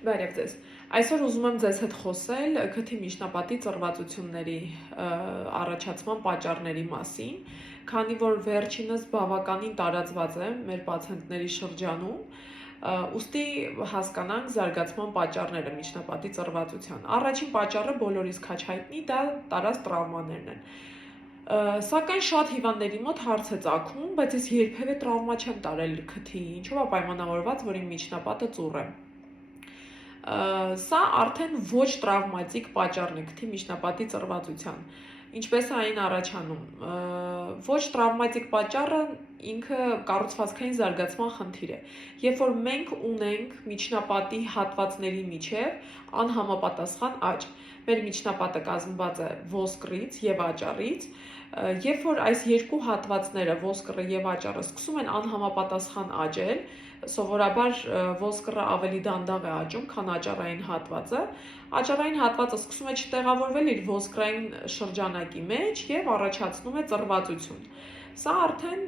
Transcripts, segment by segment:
Բարև ձեզ։ Այսօր ուզում եմ ձեզ հետ խոսել քթի միջնապատի ծռվածությունների առաջացման պատճառների մասին, քանի որ վերջինս բավականին տարածված է մեր պացիենտների շրջանում, ուստի հասկանանք զարգացման պատճառները միջնապատի ծռվածության։ Առաջին պատճառը բոլորիս քաջ հայտնի, դա տարած տրավմաներն են։ Սակայն շատ հիվանդների մոտ հարց է ծագում, բայց ես երբևէ տրավմա չեմ տարել քթի, ինչով է պայմանավորված, որ իմ միջնապատը ծուռ է։ Սա արդեն ոչ տրավմատիկ պատճառն է քթի միջնապատի ծռվածության։ Ինչպես է այն առաջանում։ Ոչ տրավմատիկ պատճառը ինքը կառուցվածքային զարգացման խնդիր է։ Երբ որ մենք ունենք միջնապատի հատվածների միջև անհամապատասխան աճ, մեր միջնապատը կազմված է ոսկրից եւ աճառից, երբ որ այս երկու հատվածները, ոսկրը եւ աճառը, սկսում են անհամապատասխան աճել, սովորաբար ոսկրը ավելի դանդաղ է աճում, քան աճառային հատվածը, աճառային հատվածը սկսում է չտեղավորվել իր ոսկրային շրջանակի մեջ եւ առաջացնում է ծռվածություն։ Սա արդեն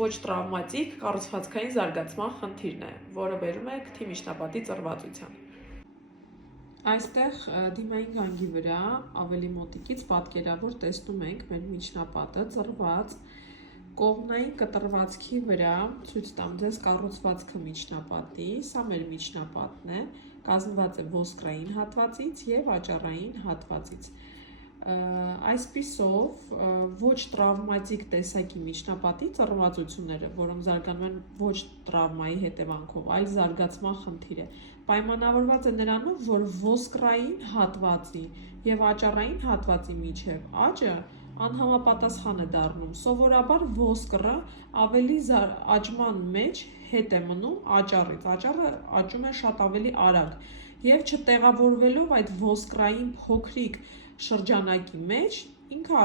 ոչ տրավմատիկ կառուցվածքային զարգացման խնդիրն է, որը բերում է քթի միջնապատի ծռվածության։ Այստեղ դիմային գանգի վրա ավելի մոտիկից պատկերավոր տեսնում ենք մեր միջնապատը ծռված, կողմնային կտրվածքի վրա ցույց տամ ձեզ կառուցվածքը միջնապատի, սա մեր միջնապատն է, կազմված է ոսկրային հատվածից եւ աճառային հատվածից։ Այսպիսով ոչ տրավմատիկ տեսակի միջնապատի ծռվածությունները, որոնք զարգանում են ոչ տրավմայի հետևանքով, այլ զարգացման խնդիր է, պայմանավորված է նրանով, որ ոսկրային հատվածի եւ աճառային հատվածի միջև աճը անհամապատասխան է դառնում։ Սովորաբար ոսկրը ավելի աճման մեջ հետ է մնում աճառից, աճառը աճում է շատ ավելի արագ եւ չտեղավորվելով այդ ոսկրային փոքրիկ շրջանակի մեջ ինքը